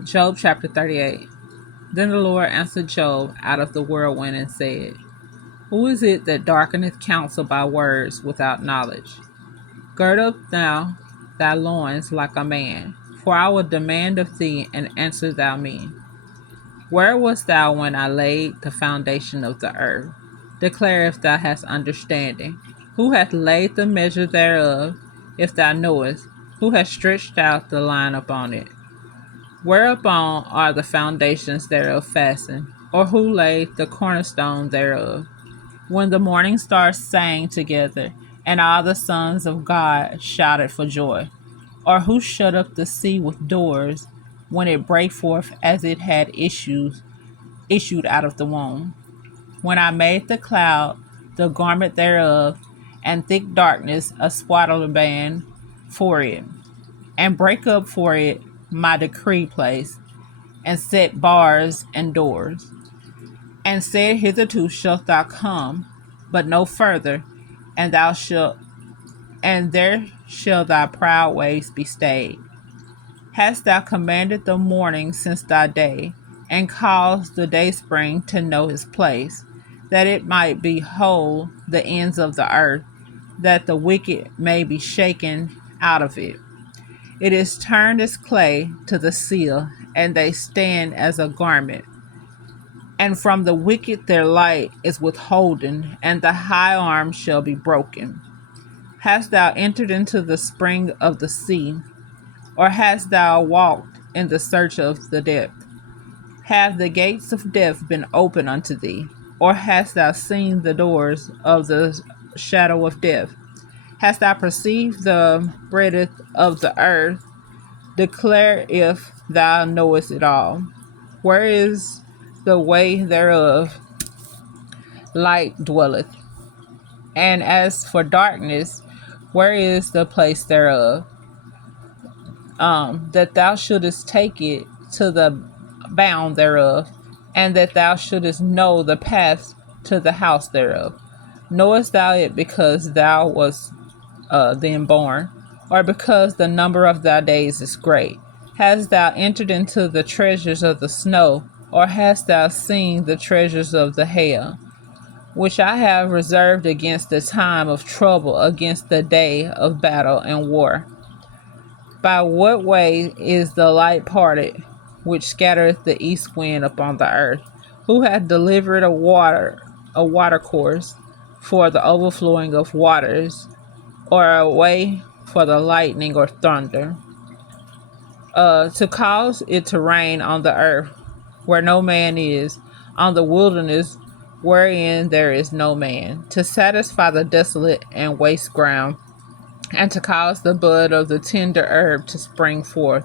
Job chapter 38. Then the Lord answered Job out of the whirlwind and said, who is it that darkeneth counsel by words without knowledge? Gird up now thy loins like a man, for I will demand of thee, and answer thou me. Where wast thou when I laid the foundation of the earth? Declare if thou hast understanding. Who hath laid the measure thereof, if thou knowest? Who hath stretched out the line upon it? Whereupon are the foundations thereof fastened? Or who laid the cornerstone thereof? When the morning stars sang together, and all the sons of God shouted for joy? Or who shut up the sea with doors, when it brake forth as it had issued out of the womb? When I made the cloud the garment thereof, and thick darkness a swaddling band for it, and break up for it my decree place, and set bars and doors, and said, hitherto shalt thou come, but no further, and thou shalt, and there shall thy proud ways be stayed. Hast thou commanded the morning since thy day, and caused the dayspring to know his place, that it might behold the ends of the earth, that the wicked may be shaken out of it? It is turned as clay to the seal, and they stand as a garment. And from the wicked their light is withholden, and the high arm shall be broken. Hast thou entered into the spring of the sea, or hast thou walked in the search of the depth? Have the gates of death been opened unto thee, or hast thou seen the doors of the shadow of death? Hast thou perceived the breadth of the earth? Declare if thou knowest it all. Where is the way thereof? Light dwelleth. And as for darkness, where is the place thereof? That thou shouldest take it to the bound thereof, and that thou shouldest know the path to the house thereof. Knowest thou it because thou wast then born, or because the number of thy days is great? Hast thou entered into the treasures of the snow, or hast thou seen the treasures of the hail, which I have reserved against the time of trouble, against the day of battle and war? By what way is the light parted, which scattereth the east wind upon the earth? Who hath delivered a watercourse for the overflowing of waters, or a way for the lightning or thunder? To cause it to rain on the earth where no man is, on the wilderness wherein there is no man, to satisfy the desolate and waste ground, and to cause the bud of the tender herb to spring forth.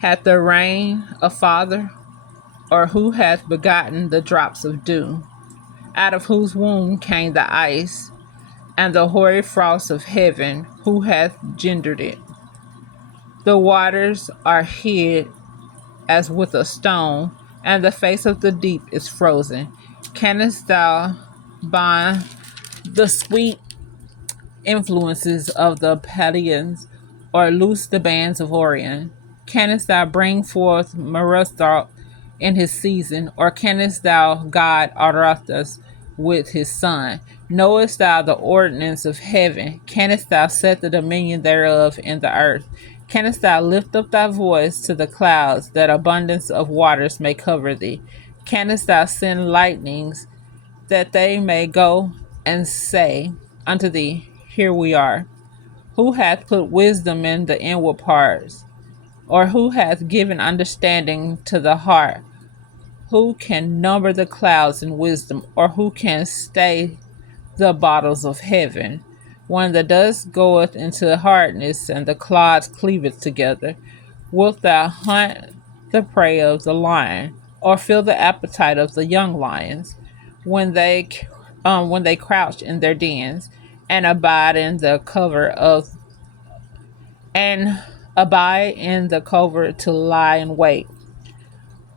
Hath the rain a father, or who hath begotten the drops of dew, out of whose womb came the ice, and the hoary frost of heaven? Who hath gendered it? The waters are hid as with a stone, and the face of the deep is frozen. Canst thou bind the sweet influences of the Pleiades, or loose the bands of Orion? Canst thou bring forth Merodach in his season, or canst thou guide Arathas with his son? Knowest thou the ordinance of heaven? Canst thou set the dominion thereof in the earth? Canst thou lift up thy voice to the clouds, that abundance of waters may cover thee? Canst thou send lightnings, that they may go and say unto thee, here we are? Who hath put wisdom in the inward parts, or who hath given understanding to the heart? Who can number the clouds in wisdom, or who can stay the bottles of heaven? When the dust goeth into hardness, and the clods cleaveth together, wilt thou hunt the prey of the lion, or fill the appetite of the young lions, when they crouch in their dens, and and abide in the covert to lie in wait?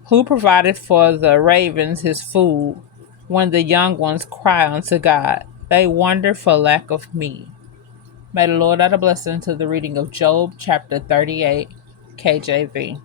Who provided for the ravens his food, when the young ones cry unto God? They wonder for lack of meat. May the Lord add a blessing to the reading of Job chapter 38, KJV.